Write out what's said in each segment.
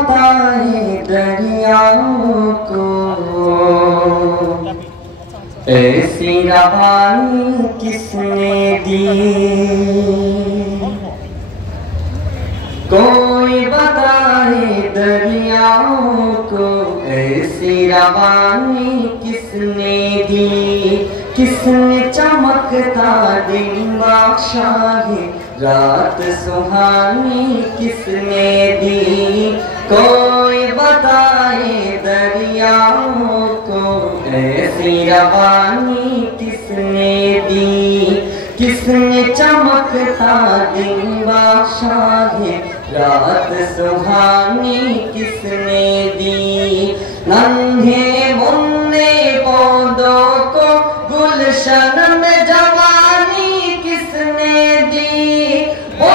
बताए दरियाओं को, ऐसी रवानी किसने दी। कोई बताए दरियाओं को, ऐसी रवानी किसने दी। किसने चमकता दिन बख्शा है, रात सुहानी किसने दी। कोई बताए दरियाओं को, ऐसी रवानी किसने दी। किसने चमकता दिन बख्शा है, रात सुहानी किसने दी। नन्हे मुन्ने पौधों को गुलशन में जवानी किसने दी। वो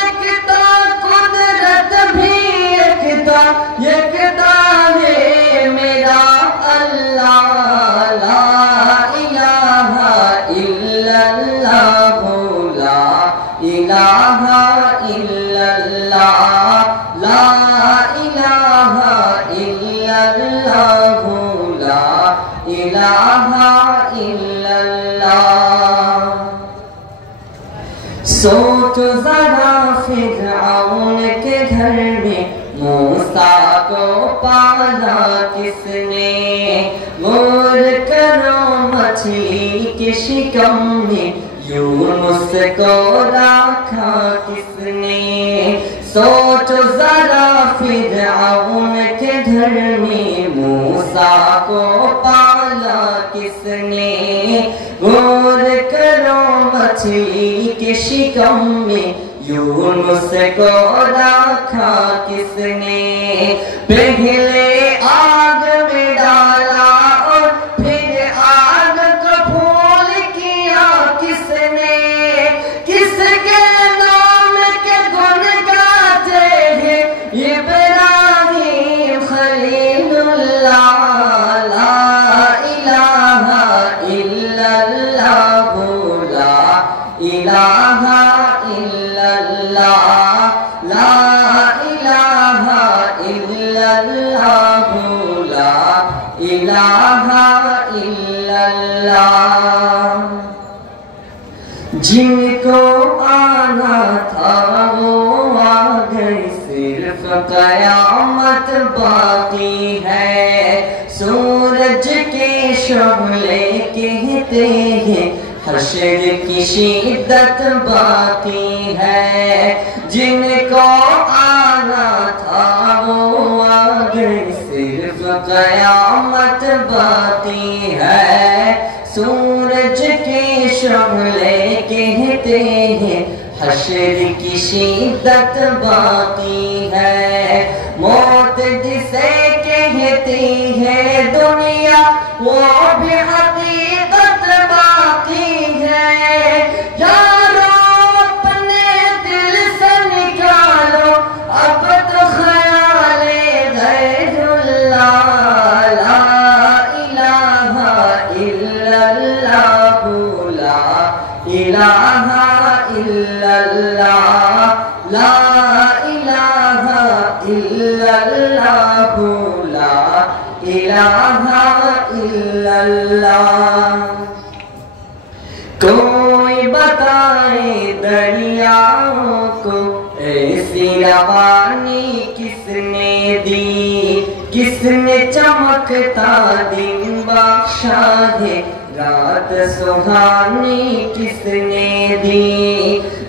एकता कुदरत भी एकता है मेरा अल्लाह। ला इलाहा इल्लल्लाह, ला इलाहा इल्लल्लाह, ला इलाहा इल्लल्लाह, ला इलाहा इल्लल्लाह। सोचो जरा फिरऔन के घर में मूसा को पाला किसने। मोर करो मछली के शिकम में यूनुस को रखा किसने। सोचो जरा फिरऔन के घर में मूसा को पाला किसने। गौर करो मछली के शिकम में यूनुस को रखा किसने। पहले आग में डाला और फिर आग को फूल किया किसने। किसके नाम के गुण गाते हैं इब्राहिम खलीलुल्लाह। ला इलाहा इल्लल्लाह, ला इलाहा इल्लल्लाह, ला इलाहा इल्लल्लाह, ला इलाहा इल्लल्लाह। जिनको आना था वो आ गए, सिर्फ कयामत बाकी है। सूरज के शोले कहते हैं हश्र की शिद्दत बाकी है। जिनको आना था वो आ गए, सिर्फ कयामत बाकी है। सूरज के शोले कहते हैं हश्र की शिद्दत बाकी है। मौत जिसे कहती है दुनिया, वो भी हकीकत बाकी है। यारो अपने दिल से निकालो अब तो ख्याले गैरुल्लाह। ला इलाहा इल्लल्लाह, ला इलाहा इल्लल्लाह, ला इलाहा इल्लल्लाह, ला इलाहा इल्लल्लाह। कोई बताए दरियाओं को, ऐसी रवानी किसने दी। किसने चमकता दिन बख्शा है, रात सुहानी किसने दी।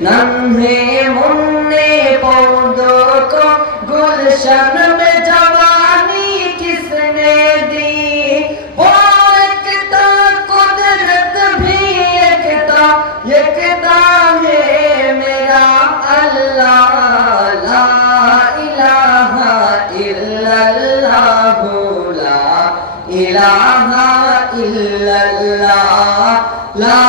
नन्हे मुन्ने पौधों को गुलशन में जवानी किसने दी। वो एकता कुदरत भी एकता है मेरा अल्लाह। ला इलाहा इल्लल्लाह, ला इलाहा इल्लल्लाह, ला